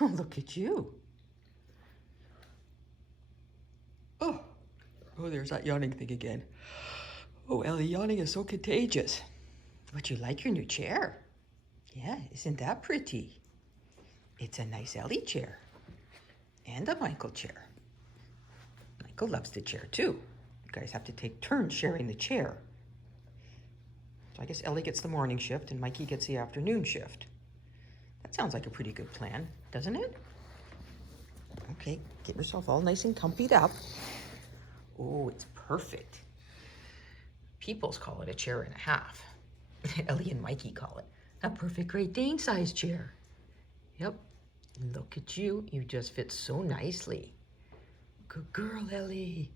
Oh, look at you. Oh, there's that yawning thing again. Oh, Ellie, yawning is so contagious. But you like your new chair? Yeah, isn't that pretty? It's a nice Ellie chair. And a Michael chair. Michael loves the chair too. You guys have to take turns sharing the chair. So I guess Ellie gets the morning shift and Mikey gets the afternoon shift. That sounds like a pretty good plan, doesn't it? Okay, get yourself all nice and comfied up. Oh, it's perfect. Peoples call it a chair and a half. Ellie and Mikey call it a perfect Great Dane size chair. Yep, look at you. You just fit so nicely. Good girl, Ellie.